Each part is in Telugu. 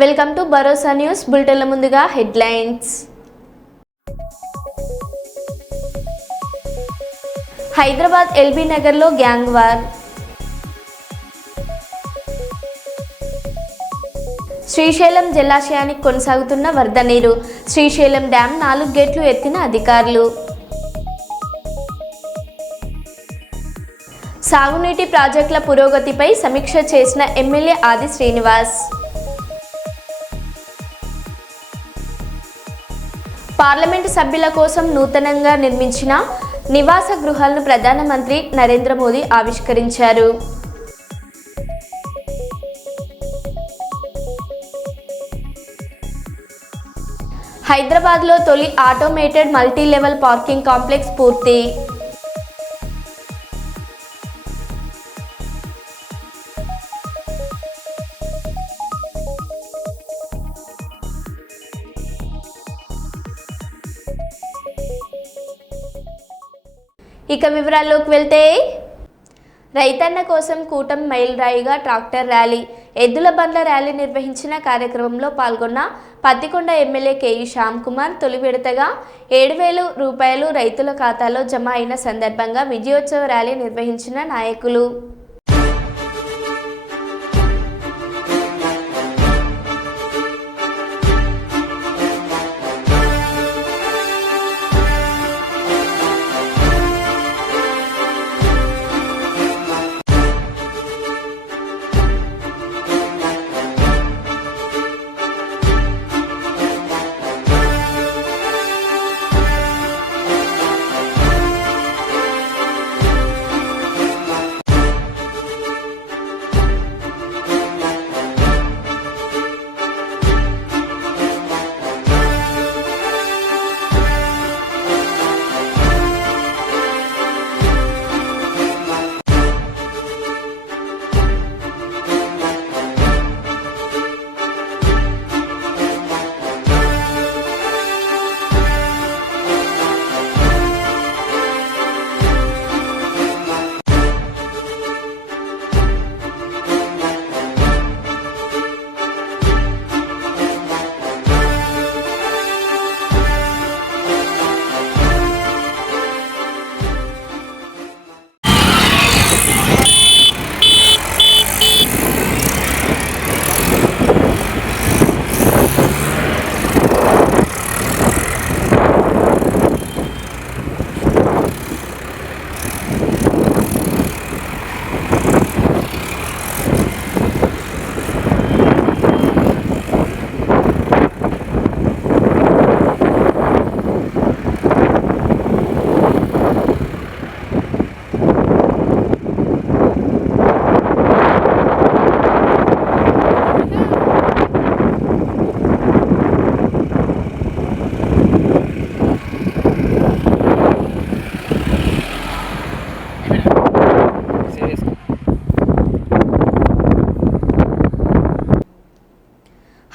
వెల్కమ్ టు భరోసా న్యూస్ బులెటిన్ల ముందుగా హెడ్లైన్స్. హైదరాబాద్ ఎల్బీ నగర్లో గ్యాంగ్ వార్. శ్రీశైలం జలాశయానికి కొనసాగుతున్న వరద నీరు. శ్రీశైలం డ్యాం 4 గేట్లు ఎత్తిన అధికారులు. సాగునీటి ప్రాజెక్టుల పురోగతిపై సమీక్ష చేసిన ఎమ్మెల్యే ఆది శ్రీనివాస్. పార్లమెంటు సభ్యుల కోసం నూతనంగా నిర్మించిన నివాస గృహాలను ప్రధానమంత్రి నరేంద్ర మోదీ ఆవిష్కరించారు. హైదరాబాద్లో తొలి automated multi level parking complex పూర్తి. ఇక వివరాల్లోకి వెళ్తే, రైతన్న కోసం కూటమి మైలురాయిగా ట్రాక్టర్ ర్యాలీ. ఎద్దుల బండ్ల ర్యాలీ నిర్వహించిన కార్యక్రమంలో పాల్గొన్న పత్తికొండ ఎమ్మెల్యే కేఈ శ్యామ్ కుమార్ తొలి విడతగా 7,000 రూపాయలు రైతుల ఖాతాలో జమ అయిన సందర్భంగా విజయోత్సవ ర్యాలీ నిర్వహించిన నాయకులు.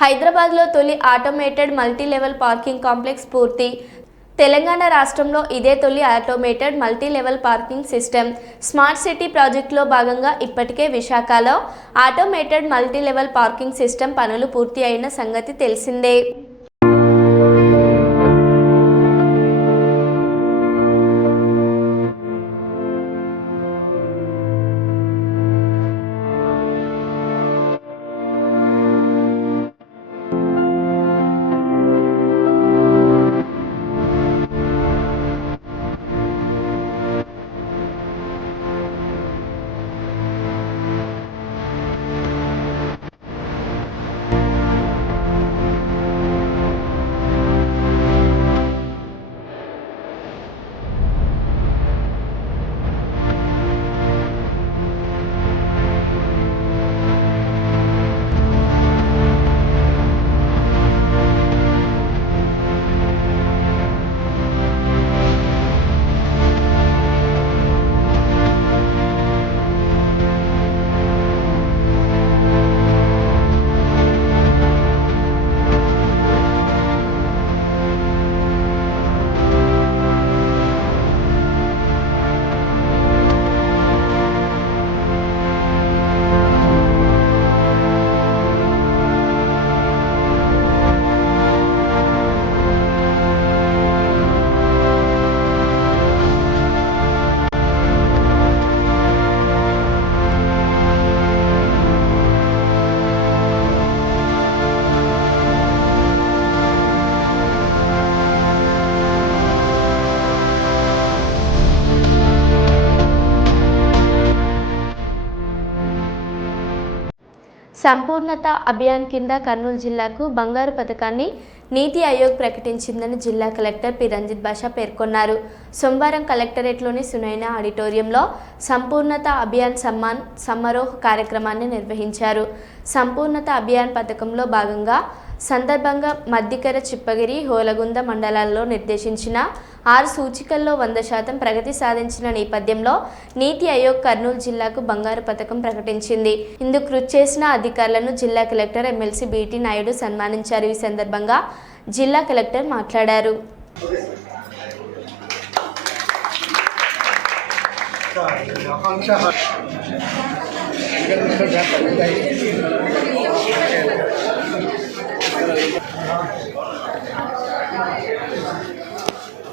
హైదరాబాద్లో తొలి automated multi level parking complex పూర్తి. తెలంగాణ రాష్ట్రంలో ఇదే తొలి automated multi level parking system. Smart city ప్రాజెక్టులో భాగంగా ఇప్పటికే విశాఖలో automated multi level parking system పనులు పూర్తి అయిన సంగతి తెలిసిందే. సంపూర్ణత అభియాన్ కింద కర్నూలు జిల్లాకు బంగారు పథకాన్ని నీతి ఆయోగ్ ప్రకటించిందని జిల్లా కలెక్టర్ పి రంజిత్ బాషా పేర్కొన్నారు. సోమవారం కలెక్టరేట్లోని సునైనా ఆడిటోరియంలో సంపూర్ణత అభియాన్ సమ్మాన్ సమారోహ్ కార్యక్రమాన్ని నిర్వహించారు. సంపూర్ణత అభియాన్ పథకంలో భాగంగా సందర్భంగా మద్దికర, చిప్పగిరి, హోలగుంద మండలాల్లో నిర్దేశించిన 6 సూచికల్లో 100% ప్రగతి సాధించిన నేపథ్యంలో నీతి ఆయోగ్ కర్నూలు జిల్లాకు బంగారు పథకం ప్రకటించింది. ఇందుకు కృషి చేసిన అధికారులను జిల్లా కలెక్టర్ ఎమ్మెల్సీ బీటీ నాయుడు సన్మానించారు. ఈ సందర్భంగా జిల్లా కలెక్టర్ మాట్లాడారు.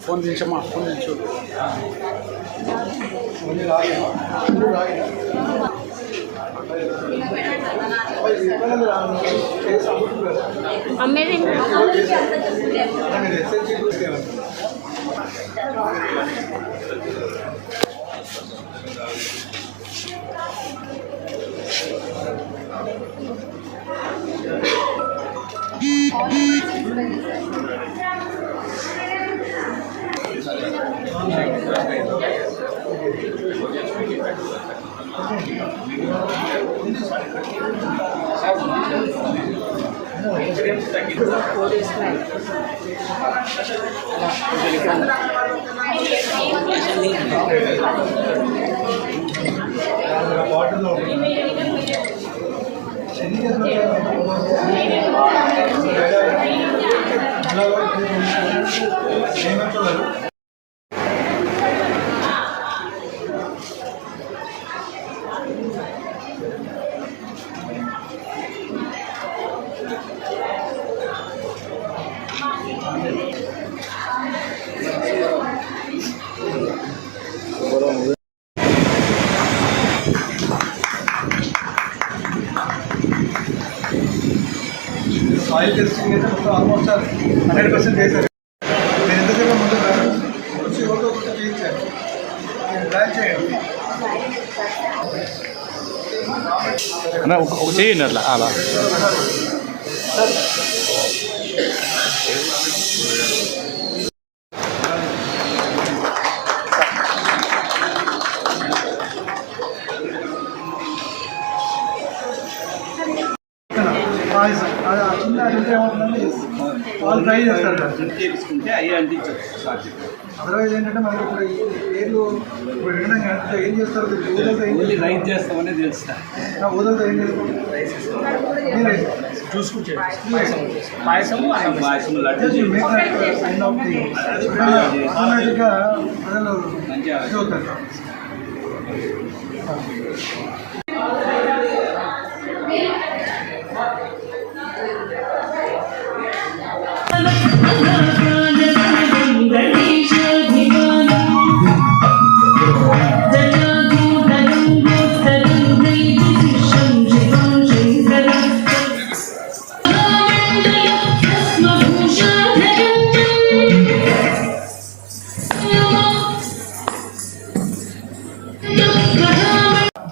ఫోన్ దించమ్మా, ఫోన్ దించు. సాయిల్ టెస్టింగ్ అయితే మొత్తం ఆల్మోస్ట్ 100% చేశారు. నేను ఎంతసేపు ముందు వచ్చి ఒకటో చేయించాను. నేను ప్లాన్ చేయండి ఒక చేయండి అట్లా అలా. చిన్న అంటే ఏమవుతుందంటే వాళ్ళు ట్రై చేస్తారు తీసుకుంటే అవి అందించవచ్చు. అదర్వైజ్ ఏంటంటే మనకి ఇప్పుడు ఏళ్ళు ఇప్పుడు వినడం కానీ ఏం చేస్తారు, ఊదలతో ఓన్లీ రైట్ చేస్తామని తెలుస్తా. ఊదలతో ఏం చేస్తారు చూసుకుంటే పాయసం లడ్డు ఆటోమేటిక్గా ప్రజలు ఇది అవుతారు.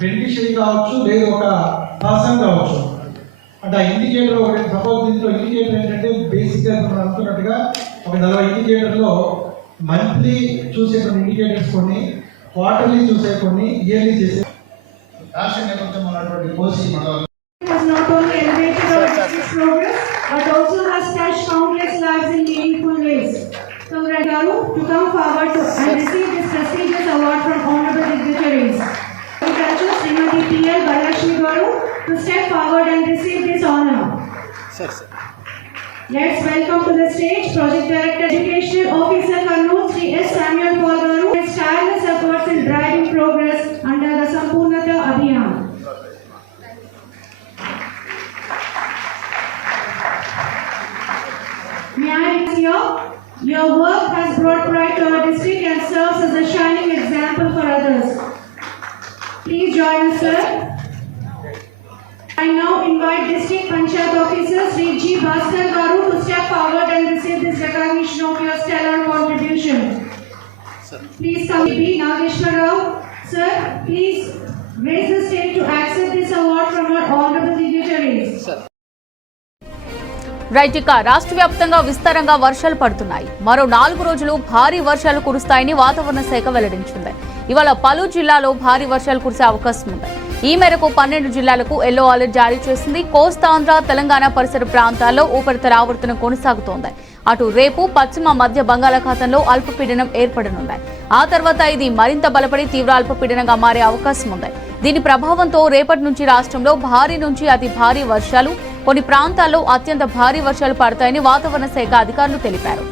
బెనిఫిషియరీ కావచ్చు, లేదు ఒక పర్సన్ కావచ్చు. అంటే ఆ ఇండికేటర్ ఒకటి సపోజ్ దీంట్లో ఇండికేటర్ ఏంటంటే బేసిక్గా మనం అనుకున్నట్టుగా ఒక 40 ఇండికేటర్లో మంత్లీ చూసేటువంటి ఇండికేటర్స్ కొన్ని, క్వార్టర్లీ చూసే కొన్ని, ఇయర్లీ చేసే రాష్ట్ర నేపథ్యం ఉన్నటువంటి post not only elevated our justice progress but also has touched countless lives in meaningful ways. Garu to come forward and receive this prestigious award from honorable dignitaries. Agriculture Srimati P.L. Balashmi Garu to step forward and receive this honor. sir. Let's welcome to the stage Project Director Educational Officer Kannur Sri S. Samuel Paul Garu and his tireless efforts in driving progress under the Sampoornata Abhiyan. May I hear? Your work has brought pride to our district and serves as a shining example for others. Please join us, sir. I now invite District Panchayat Officer Sri G. Bhaskar Garu to step forward and receive this recognition of your stellar contribution. Please come B. Nageshwar Rao. Sir, please raise the stage to accept this award from our honorable dignitary. Right, ఇక రాష్ట్ర వ్యాప్తంగా విస్తారంగా వర్షాలు పడుతున్నాయి. మరో 4 రోజులు భారీ వర్షాలు కురుస్తాయని వాతావరణ శాఖ వెల్లడించింది. ఇవాళ పలు జిల్లాలో భారీ వర్షాలు కురిసే అవకాశం ఉంది. ఈ మేరకు 12 జిల్లాలకు ఎల్లో అలర్ట్ జారీ చేసింది. కోస్తాంధ్ర, తెలంగాణ పరిసర ప్రాంతాల్లో ఉపరితల ఆవర్తనం కొనసాగుతోంది. అటు రేపు పశ్చిమ మధ్య బంగాళాఖాతంలో అల్పపీడనం ఏర్పడనుంది. ఆ తర్వాత ఇది మరింత బలపడి తీవ్ర అల్పపీడనంగా మారే అవకాశం ఉంది. దీని ప్రభావంతో రేపటి నుంచి రాష్ట్రంలో భారీ నుంచి అతి భారీ వర్షాలు, కొన్ని ప్రాంతాల్లో అత్యంత భారీ వర్షాలు పడతాయని వాతావరణ శాఖ అధికారులు తెలిపారు.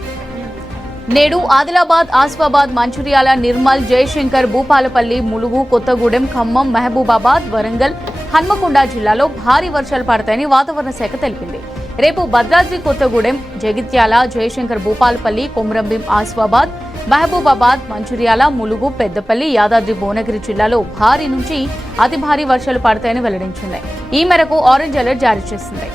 నేడు ఆదిలాబాద్, ఆసిఫాబాద్, మంచిర్యాల, నిర్మల్, జయశంకర్, భూపాలపల్లి, ములుగు, కొత్తగూడెం, ఖమ్మం, మహబూబాబాద్, వరంగల్, హన్మకొండ జిల్లాలో భారీ వర్షాలు పడతాయని వాతావరణ శాఖ తెలిపింది. రేపు భద్రాద్రి కొత్తగూడెం, జగిత్యాల, జయశంకర్, భూపాలపల్లి, కొమరంభీం, ఆసిఫాబాద్, మహబూబాబాద్, మంచిర్యాల, ములుగు, పెద్దపల్లి, యాదాద్రి, భువనగిరి జిల్లాలో భారీ నుంచి అతి భారీ వర్షాలు పడతాయని వెల్లడించింది. ఈ మేరకు ఆరెంజ్ అలర్ట్ జారీ చేసింది.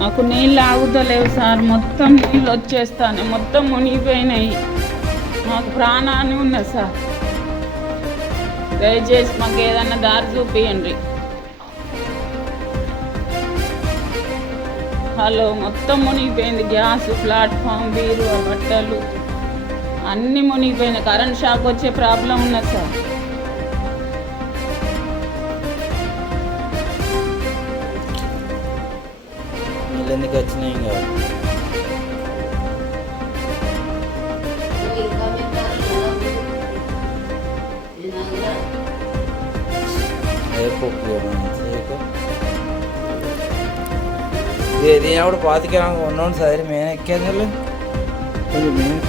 మాకు నీళ్ళు ఆగుతలేవు సార్, మొత్తం నీళ్ళు వచ్చేస్తాను, మొత్తం మునిగిపోయినాయి. మాకు ప్రాణాన్ని ఉన్నది సార్, దయచేసి మాకు ఏదన్నా దారి చూపియండి. హలో, మొత్తం మునిగిపోయింది. గ్యాస్, ప్లాట్ఫామ్, బీరువా, బట్టలు అన్నీ మునిగిపోయినాయి. కరెంట్ షాక్ వచ్చే ప్రాబ్లం ఉన్నది సార్. ఎందుకు వచ్చినాయి ఇంకా ఇది కూడా పాతిక ఉన్నాను సరే మేము ఎక్కేది కొంచెం మేము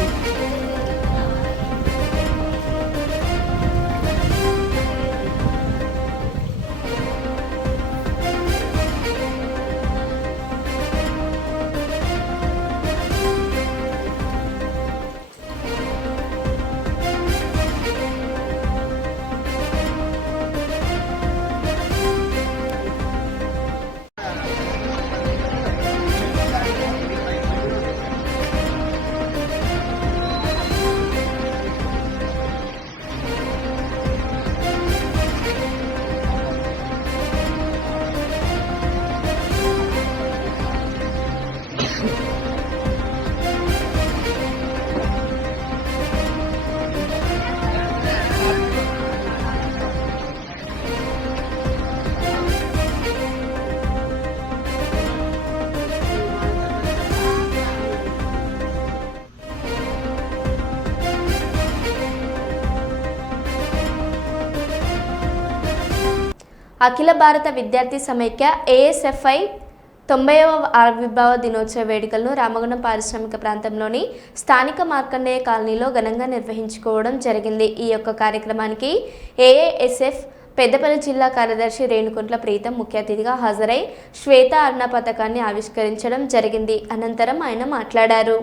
అఖిల భారత విద్యార్థి సమైక్య ఏఎస్ఎఫ్ఐ 90వ ఆవిర్భావ దినోత్సవ వేడుకలను రామగుండం పారిశ్రామిక ప్రాంతంలోని స్థానిక మార్కండేయ కాలనీలో ఘనంగా నిర్వహించుకోవడం జరిగింది. ఈ యొక్క కార్యక్రమానికి ఏఏఎస్ఎఫ్ పెద్దపల్లి జిల్లా కార్యదర్శి రేణుకుంట్ల ప్రీతం ముఖ్య అతిథిగా హాజరై శ్వేత అర్ణ పథకాన్ని ఆవిష్కరించడం జరిగింది. అనంతరం ఆయన మాట్లాడారు.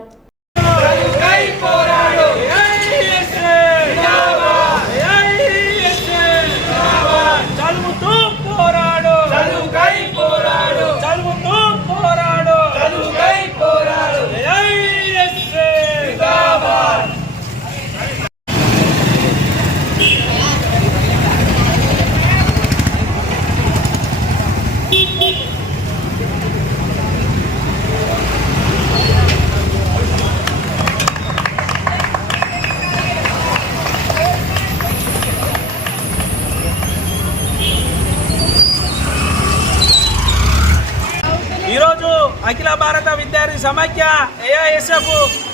ఈరోజు అఖిల భారత విద్యార్థి సమైక్య ఏఐఎస్ఎఫ్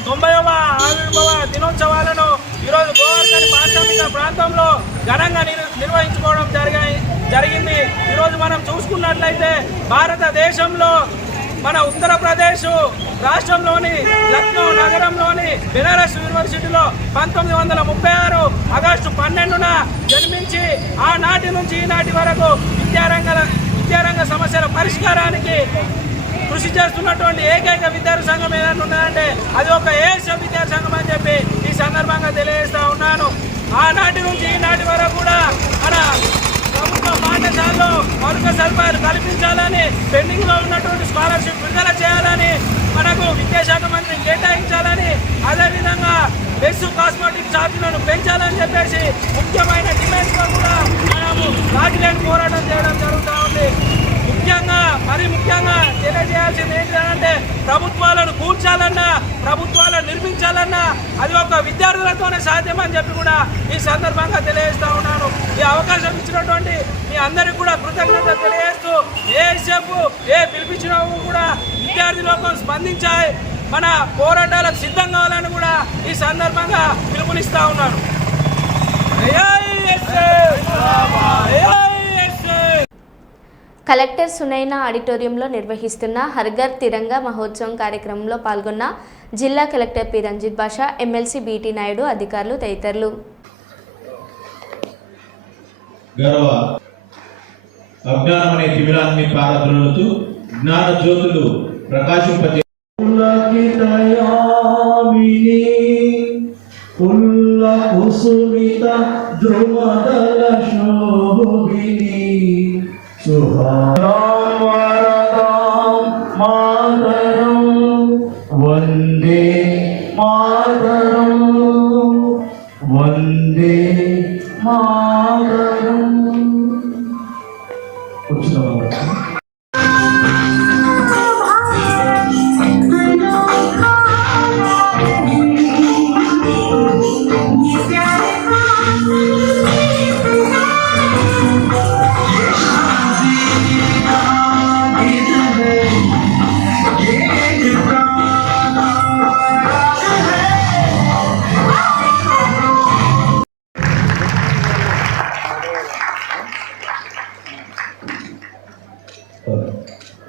90వ ఆవిర్భావ దినోత్సవాలను ఈరోజు గోవర్ధన్ పారిశ్రామిక ప్రాంతంలో ఘనంగా నిర్వహించుకోవడం జరిగింది. ఈరోజు మనం చూసుకున్నట్లయితే భారతదేశంలో మన ఉత్తరప్రదేశ్ రాష్ట్రంలోని లక్నో నగరంలోని బెనారస్ యూనివర్సిటీలో 1936 ఆగస్టు 12న జన్మించి ఆనాటి నుంచి ఈనాటి వరకు విద్యారంగ సమస్యల పరిష్కారానికి కృషి చేస్తున్నటువంటి ఏకైక విద్యార్థి సంఘం ఏదైనా ఉన్నదంటే అది ఒక ఏఎస్ఎఫ్ విద్యార్థి సంఘం అని చెప్పి ఈ సంఘం సందర్భంగా తెలియజేస్తా ఉన్నాను. ఆనాటి నుంచి ఈనాటి వరకు కూడా మన ప్రభుత్వ పాఠశాలలో మౌలిక సదుపాయాలు కల్పించాలని, పెండింగ్లో ఉన్నటువంటి స్కాలర్షిప్ విడుదల చేయాలని, మనకు విద్యాశాఖ మంత్రి కేటాయించాలని, అదేవిధంగా బెస్సు కాస్మెటిక్ ఛార్జీలను పెంచాలని చెప్పేసి ముఖ్యమైన డిమాండ్స్లో కూడా మనము రాజీలేని పోరాటం చేయడం జరుగుతూ ఉంది. ముఖ్యంగా తెలియజేయాల్సింది ఏంటంటే ప్రభుత్వాలను కూల్చాలన్నా, ప్రభుత్వాలను నిర్మించాలన్నా అది ఒక విద్యార్థులతోనే సాధ్యమని చెప్పి కూడా ఈ సందర్భంగా తెలియజేస్తూ ఉన్నాను. ఈ అవకాశం ఇచ్చినటువంటి మీ అందరికీ కూడా కృతజ్ఞతలు తెలియజేస్తూ ఏ పిలిపించినవి కూడా విద్యార్థి లోకం స్పందించాయి, మన పోరాటాలకు సిద్ధం కావాలని కూడా ఈ సందర్భంగా పిలుపునిస్తా ఉన్నాను. కలెక్టర్ సునైనా ఆడిటోరియంలో నిర్వహిస్తున్న హర్ఘర్ తిరంగా మహోత్సవం కార్యక్రమంలో పాల్గొన్న జిల్లా కలెక్టర్ పి రంజిత్ బాషా, ఎమ్మెల్సీ బీటీ నాయుడు, అధికారులు తదితరులు. గౌరవ అజ్ఞానం అనే తిమిరాన్ని పారద్రోలుతూ జ్ఞాన జ్యోతులు ప్రకాశింపజే వందే మాతరం, వందే మాతరం.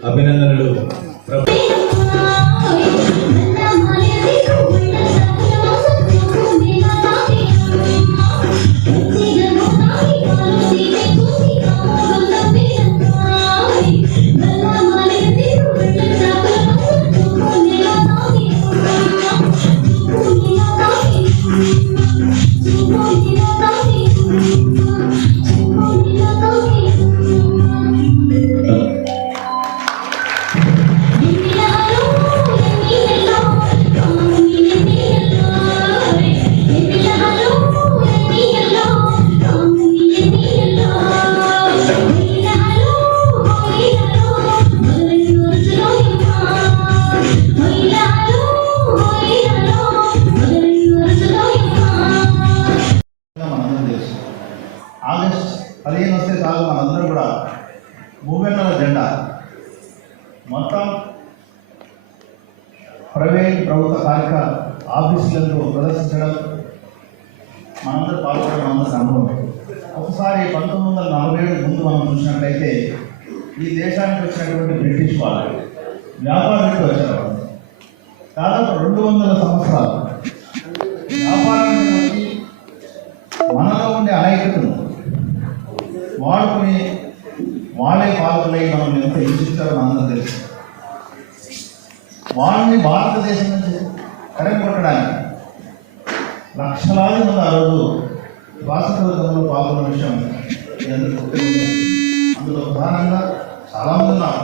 అభినందనలు. ఆగస్ట్ 15 వస్తే చాలు మనందరూ కూడా మూవెన్నెల జెండా మొత్తం ప్రైవేట్ ప్రభుత్వ కార్యక్రమ ఆఫీసులలో ప్రదర్శించడం మనందరూ పాల్గొనడం మనందరూ అనుభవం. ఒకసారి 1947 ముందు మనం చూసినట్లయితే ఈ దేశానికి వచ్చినటువంటి బ్రిటిష్ వాళ్ళు వ్యాపారులకు వచ్చారు. దాదాపు 200 సంవత్సరాలు వ్యాపారానికి వచ్చి మనలో ఉండే అనైక్యతను వాడుకుని వాళ్ళే పాల్గొనై మనం ఎంత హింసిస్తారో మనందరూ తెలుసు. వాళ్ళని భారతదేశం నుంచి కరెక్కొట్టడానికి లక్షలాది మంది ఆ రోజు స్వాతంత్రంలో పాల్గొన్న విషయం అందులో ప్రధానంగా చాలామంది ఉన్నారు.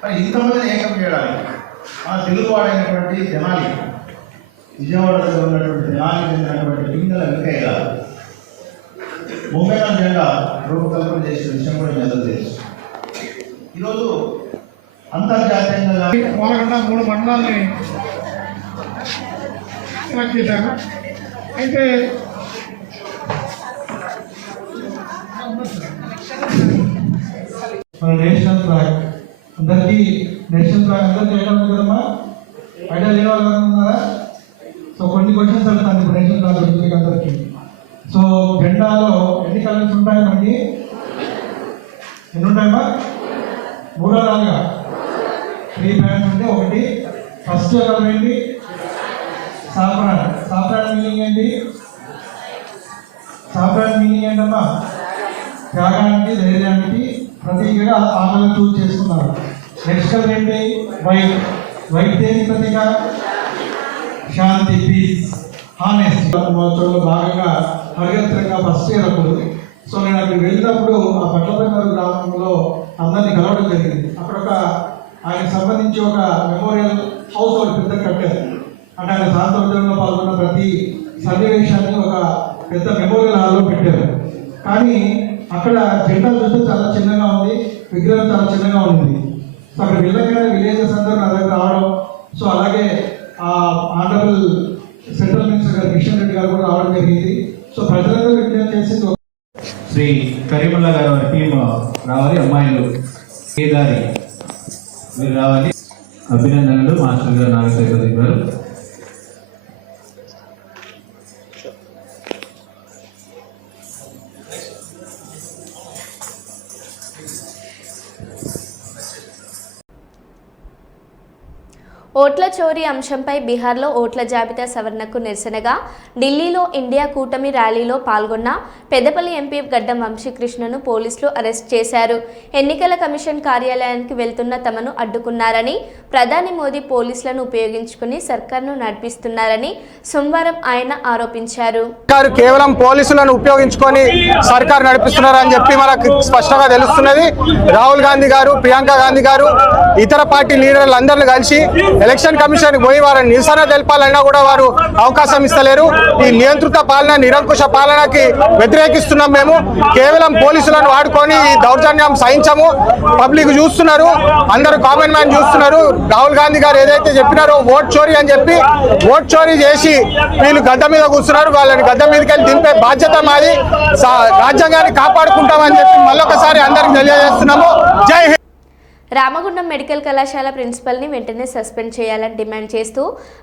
కానీ ఇంతమందిని ఏకం చేయడానికి మన తెలుగువాడైనటువంటి తెనాలి, విజయవాడ దగ్గర ఉన్నటువంటి తెనాలి చెందినటువంటి పింగళ వెంకయ్య గారు మూవెన్నెల జెండా రూపకల్పన చేసిన విషయం కూడా మీ అందరూ తెలుసు. ఈరోజు అంతర్జాతీయంగా వాళ్ళకన్నా 3 మండలాల్ని సెలెక్ట్ చేశారు. అయితే మన నేషనల్ ఫ్లాగ్ అందరికీ నేషనల్ ఫ్లాగ్ అందరికీ ఐడియా ఉంది కదమ్మా? ఐడియా లేని వాళ్ళు ఉన్నారా? సో కొన్ని క్వశ్చన్స్ అడుగుతాను ఇప్పుడు నేషనల్ ఫ్లాగ్ గురించి మీకు అందరికీ. సో జెండాలో ఎన్ని కలర్స్ ఉంటాయి మనకి? ఎన్ని ఉంటాయమ్మా? 3 రకాలుగా 3 బ్రాండ్స్ ఉంటే ఒకటి ఫస్ట్ కలర్ ఏంటి? సాఫ్రాన్. సాఫ్రాన్ మీనింగ్ ఏంటి? సాఫ్రాన్ మీనింగ్ ఏంటమ్మా? త్యాగానికి, ధైర్యానికి ప్రతీకగా ఆ కలర్ చూజ్ చేసుకున్నారు. నెక్స్ట్ కలర్ ఏంటి? వైట్. వైట్ దేని ప్రతీక? శాంతి, పీస్, హానెస్ట్ మహోత్సవంలో భాగంగా హరిగత్రంగా ఫస్ట్ ఇయర్ అప్పుడు. సో నేను అక్కడికి వెళ్ళినప్పుడు ఆ పట్లపల్లి గ్రామంలో అందరినీ కలవడం జరిగింది. అక్కడ ఒక ఆయనకు సంబంధించి ఒక మెమోరియల్ హౌస్ ఒకటి పెద్ద కట్టారు. అంటే ఆయన స్వాతంత్రంలో పాల్గొన్న ప్రతి సన్నివేశాన్ని ఒక పెద్ద మెమోరియల్ హాల్లో పెట్టారు. కానీ అక్కడ జెండా చూస్తే చాలా చిన్నగా ఉంది, విగ్రహం చాలా చిన్నగా ఉంది. సో అక్కడ వెళ్ళగానే విలేజెస్ అందరూ నా దగ్గర రావడం, సో అలాగే ఆనరబుల్ సెంట్రల్ మినిస్టర్ గారు కిషన్ రెడ్డి గారు కూడా రావడం జరిగింది. సో ప్రజలందరూ విజ్ఞప్తి చేసింది శ్రీ కరీముల్లా గారు వారి టీం రావాలి, అమ్మాయిలు కేదారి మీరు రావాలి. అభినందనలు మాస్టర్ గారు నాగశేఖర్ గారు. ఓట్ల చోరీ అంశంపై బీహార్లో ఓట్ల జాబితా సవరణకు నిరసనగా ఢిల్లీలో ఇండియా కూటమి ర్యాలీలో పాల్గొన్న పెద్దపల్లి ఎంపీ గడ్డం వంశీకృష్ణను పోలీసులు అరెస్ట్ చేశారు. ఎన్నికల కమిషన్ కార్యాలయానికి వెళ్తున్న తమను అడ్డుకున్నారని, ప్రధాని మోదీ పోలీసులను ఉపయోగించుకుని సర్కార్ను నడిపిస్తున్నారని సోమవారం ఆయన ఆరోపించారు. కేవలం పోలీసులను ఉపయోగించుకొని సర్కార్ నడిపిస్తున్నారని చెప్పి మనకు స్పష్టంగా తెలుస్తున్నది. రాహుల్ గాంధీ గారు, ప్రియాంక గాంధీ గారు, ఇతర పార్టీ లీడర్లు అందరూ కలిసి ఎలక్షన్ కమిషన్ పోయి వారిని నిరసన తెలపాలన్నా కూడా వారు అవకాశం ఇస్తలేరు. ఈ నియంత్రిత పాలన, నిరంకుశ పాలనకి వ్యతిరేకిస్తున్నాం. మేము కేవలం పోలీసులను వాడుకొని ఈ దౌర్జన్యం సహించము. పబ్లిక్ చూస్తున్నారు, అందరూ కామన్ మ్యాన్ చూస్తున్నారు. రాహుల్ గాంధీ గారు ఏదైతే చెప్పినారో ఓట్ చోరీ అని చెప్పి, ఓట్ చోరీ చేసి వీళ్ళు గడ్డ మీద కూర్చున్నారు. వాళ్ళని గడ్డ మీదకి వెళ్ళి దింపే బాధ్యత మాది. రాజ్యాంగాన్ని కాపాడుకుంటామని చెప్పి మళ్ళొకసారి అందరికి తెలియజేస్తున్నాము. జై హింద్. రామగుండం మెడికల్ కళాశాల ప్రిన్సిపల్ని వెంటనే సస్పెండ్ చేయాలని డిమాండ్ చేస్తూ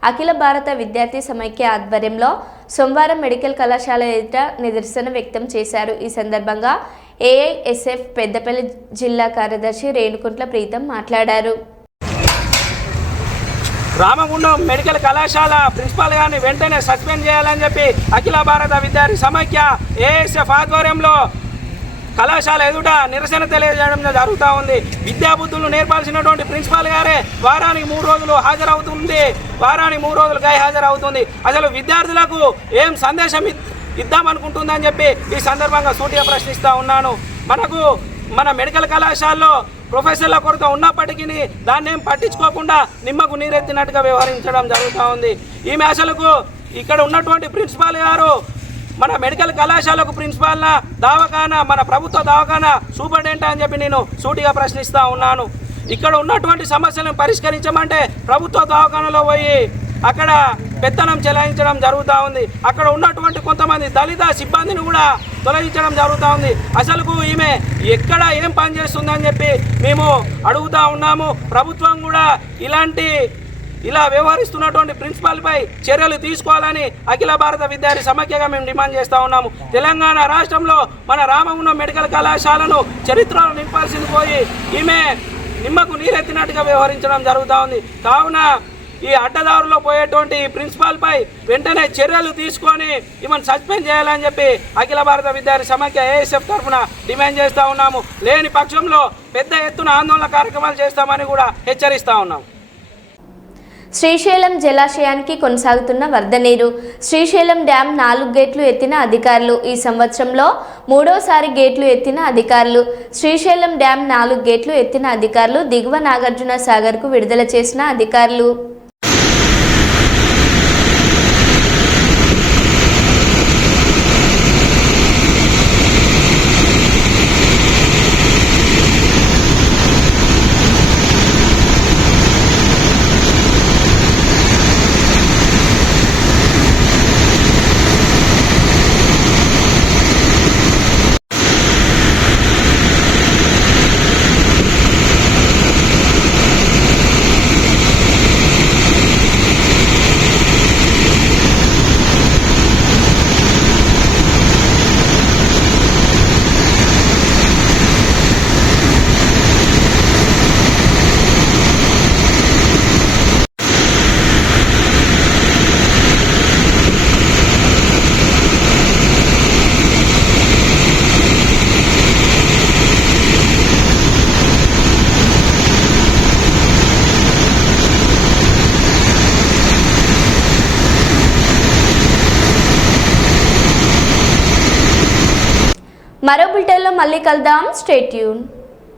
అఖిల భారత విద్యార్థి సమైక్య ఆధ్వర్యంలో సోమవారం మెడికల్ కళాశాల ఎదుట నిరసన వ్యక్తం చేశారు. ఈ సందర్భంగా ఏఐఎస్ఎఫ్ పెద్దపల్లి జిల్లా కార్యదర్శి రేణుకుంట్ల ప్రీతం మాట్లాడారు. రామగుండం మెడికల్ కళాశాల ప్రిన్సిపాల్ గారిని వెంటనే సస్పెండ్ చేయాలని చెప్పి అఖిల భారత విద్యార్థి సమైక్య ఏఐఎస్ఎఫ్ ఆధ్వర్యంలో కళాశాల ఎదుట నిరసన తెలియజేయడం జరుగుతూ ఉంది. విద్యాబుద్ధులు నేర్పాల్సినటువంటి ప్రిన్సిపాల్ గారే వారానికి 3 రోజులు హాజరవుతుంది, వారానికి 3 రోజులు గైహాజరవుతుంది. అసలు విద్యార్థులకు ఏం సందేశం ఇద్దామనుకుంటుందని చెప్పి ఈ సందర్భంగా సూటిగా ప్రశ్నిస్తూ ఉన్నాను. మన మెడికల్ కళాశాలలో ప్రొఫెసర్ల కొరత ఉన్నప్పటికీ దాన్ని ఏం పట్టించుకోకుండా నిమ్మకు నీరెత్తినట్టుగా వ్యవహరించడం జరుగుతూ ఉంది. ఈమె అసలుకు ఇక్కడ ఉన్నటువంటి ప్రిన్సిపాల్ గారు మన మెడికల్ కళాశాలకు ప్రిన్సిపాల్న దవాఖానా, మన ప్రభుత్వ దవాఖానా సూపరింటెండెంట్ అని చెప్పి నేను సూటిగా ప్రశ్నిస్తూ ఉన్నాను. ఇక్కడ ఉన్నటువంటి సమస్యలను పరిష్కరించమంటే ప్రభుత్వ దవాఖానాలో పోయి అక్కడ పెత్తనం చెలాయించడం జరుగుతూ ఉంది. అక్కడ ఉన్నటువంటి కొంతమంది దళిత సిబ్బందిని కూడా తొలగించడం జరుగుతూ ఉంది. అసలుకు ఈమె ఎక్కడ ఏం పని చేస్తుందని చెప్పి మేము అడుగుతూ ఉన్నాము. ప్రభుత్వం కూడా ఇలా వ్యవహరిస్తున్నటువంటి ప్రిన్సిపాల్పై చర్యలు తీసుకోవాలని అఖిల భారత విద్యార్థి సమైక్యగా మేము డిమాండ్ చేస్తూ ఉన్నాము. తెలంగాణ రాష్ట్రంలో మన రామగుండం మెడికల్ కళాశాలను చరిత్రలో నింపాల్సింది పోయి ఈమె నిమ్మకు నీరెత్తినట్టుగా వ్యవహరించడం జరుగుతూ ఉంది. కావున ఈ అడ్డదారులో పోయేటువంటి ప్రిన్సిపాల్పై వెంటనే చర్యలు తీసుకొని ఈమెను సస్పెండ్ చేయాలని చెప్పి అఖిల భారత విద్యార్థి సమైక్య ఏఎస్ఎఫ్ తరఫున డిమాండ్ చేస్తూ ఉన్నాము. లేని పక్షంలో పెద్ద ఎత్తున ఆందోళన కార్యక్రమాలు చేస్తామని కూడా హెచ్చరిస్తూ ఉన్నాము. శ్రీశైలం జలాశయానికి కొనసాగుతున్న వరద నీరు. శ్రీశైలం డ్యాం 4 గేట్లు ఎత్తిన అధికారులు. ఈ సంవత్సరంలో 3వసారి గేట్లు ఎత్తిన అధికారులు. శ్రీశైలం డ్యాం 4 గేట్లు ఎత్తిన అధికారులు. దిగువ నాగార్జున సాగర్కు విడుదల చేసిన అధికారులు. మరో బులెటిన్లో మళ్ళీ కలుద్దాం. Stay tune.